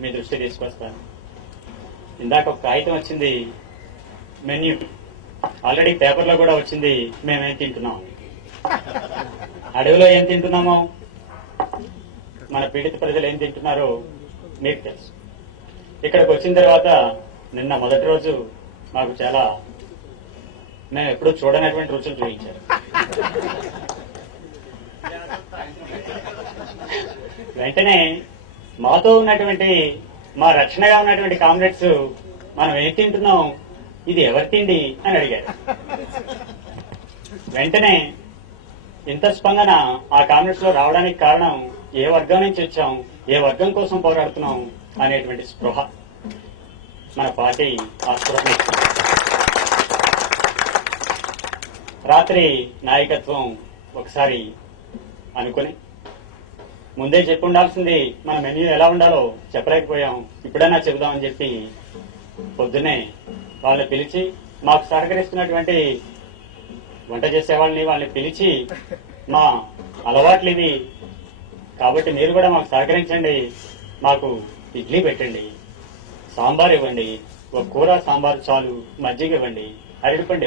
మీ దృష్టి తీసుకొస్తాను. ఇందాక ఒక కాగితం వచ్చింది, మెన్యూ. ఆల్రెడీ పేపర్లో కూడా వచ్చింది మేమేం తింటున్నాం. అడవిలో ఏం తింటున్నామో, మన పీడిత ప్రజలు ఏం తింటున్నారో మీకు తెలుసు. ఇక్కడికి వచ్చిన తర్వాత నిన్న మొదటి రోజు మాకు చాలా, మేము ఎప్పుడూ చూడనటువంటి రుచులు చూపించారు. వెంటనే మాతో ఉన్నటువంటి, మా రక్షణగా ఉన్నటువంటి కామ్రేడ్స్ మనం ఏం తింటున్నాం, ఇది ఎవరి తిండి అని అడిగారు. వెంటనే ఇంత స్పందన ఆ కామ్రేడ్స్ లో రావడానికి కారణం ఏ వర్గం నుంచి వచ్చాం, ఏ వర్గం కోసం పోరాడుతున్నాం అనేటువంటి స్పృహ మన పార్టీ ఆ స్పృహ. రాత్రి నాయకత్వం ఒకసారి అనుకుని ముందే చెప్పి ఉండాల్సింది, మన మెన్యూ ఎలా ఉండాలో చెప్పలేకపోయాం, ఇప్పుడైనా చెబుదామని చెప్పి పొద్దున్నే వాళ్ళని పిలిచి, మాకు సహకరిస్తున్నటువంటి వంట చేసే వాళ్ళని పిలిచి, మా అలవాట్లు ఇవి కాబట్టి మీరు కూడా మాకు సహకరించండి, మాకు ఇడ్లీ పెట్టండి, సాంబార్ ఇవ్వండి, ఒక కూర సాంబార్ చాలు, మజ్జిగ ఇవ్వండి, అరటిపండు